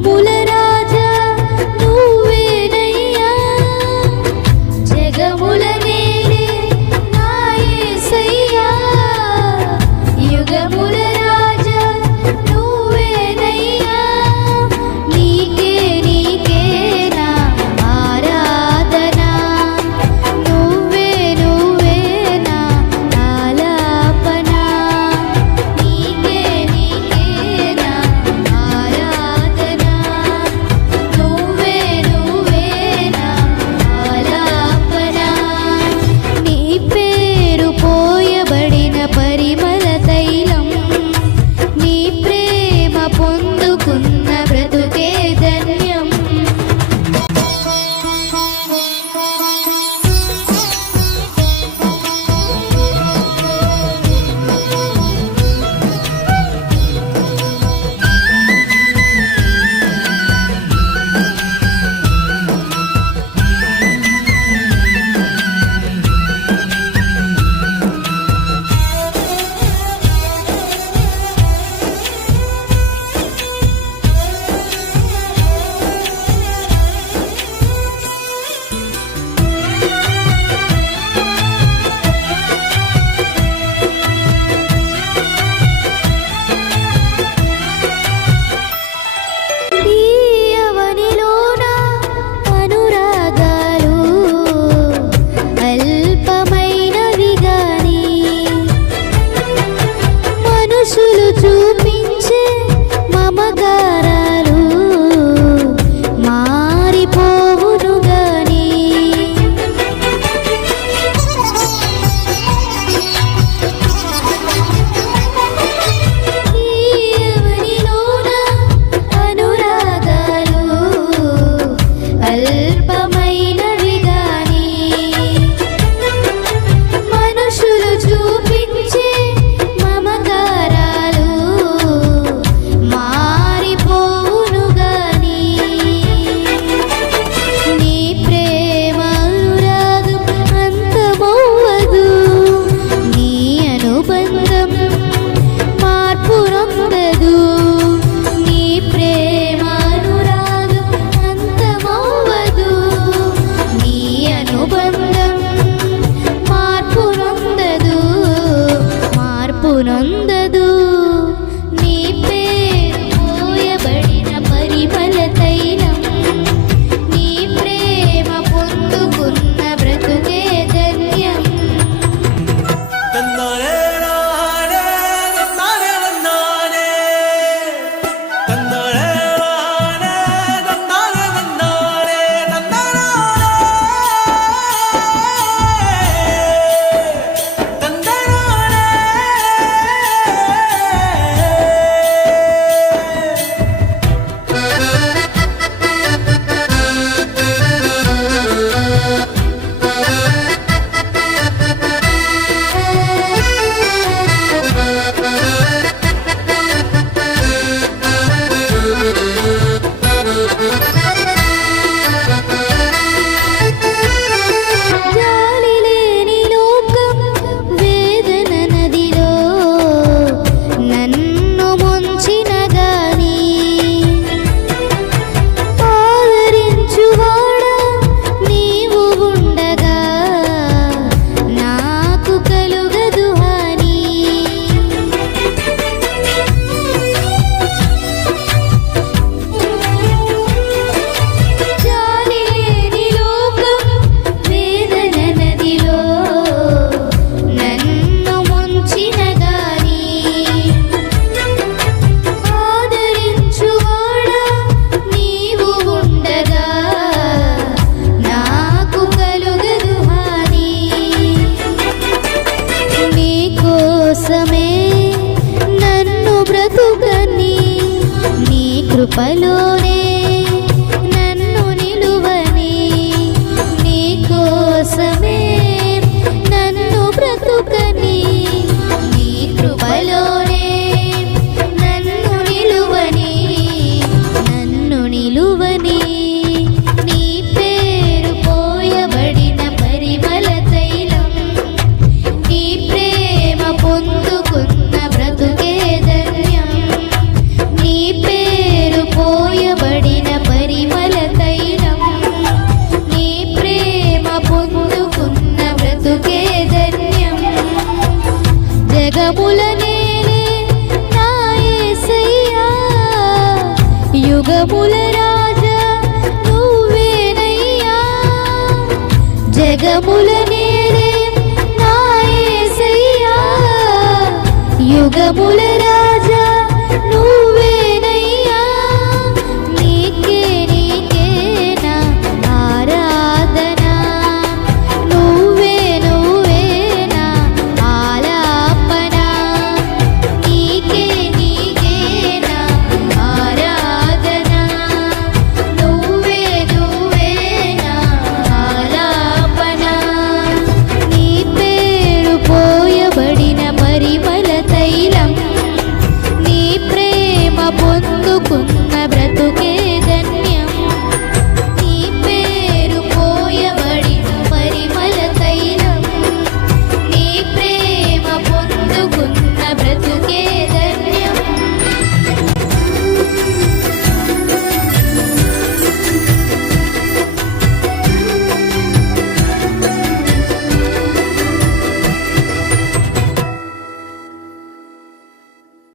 యుగముల రాజా నువ్వేనయ్యా జగముల నేలే నా యేసయ్యా యుగముల రాజా నువ్వేనయ్యా నీకే నీకే నా ఆరాధన నువ్వే నువ్వే నా ఆలాపన నీకే నీకే నా ఆరాధన నువ్వే నువ్వే నా ఆలాపన నీ పేరు పోయబడిన పరిమళ తైలం నీ ప్రేమ పొందుకున్న బ్రతుకే ధన్యం తీయవనిలోన అనురాగాలు అల్పమైనవి గాని మనుషులు చూపించే మమకారాలు మారిపోవును గాని తీయవనిలోన అనురాగాలు అల్పమైనవి గాని మనుషులు చూపించే మమకారాలు మారిపోవును గాని నీ ప్రేమ అనురాగం అంతమవ్వదు నీ అనుబంధం మార్పు నొందదు నీ ప్రేమ అనురాగం అంతమవ్వదు నీ అనుబంధం మార్పు నొందదు నీ పేరు పోయబడిన పరిమళ తైలం నీ ప్రేమ పొందుకున్న బ్రతుకే ధన్యం తన్నారే నానే తన్నారే వన్నానే తన్నారే నానే తన్నారే వన్నానే జాలి లేని లోకం వేదన నదిలో నన్ను ముంచిన గాని ఆదరించువాడా నీవు ఉండగా నాకు కలుగదు హాని జాలి లేని లోకం వేదన నదిలో నన్ను ముంచిన గాని ఆదరించువాడా నీవు ఉండగా నాకు కలుగదు హాని నీ కోసమే నన్ను బ్రతుకని నీ కృపలోనే నన్ను నిలువని నీ కోసమే నన్ను బ్రతుకని నీ కృపలోనే నన్ను నిలువని నీ పేరు పోయబడిన పరిమళ తైలం నీ ప్రేమ పొందుకున్న బ్రతుకే ధన్యం నీ పేరు పోయబడిన యుగముల రాజా నువ్వేనయ్యా జగముల నేలే నా యేసయ్యా యుగముల రాజా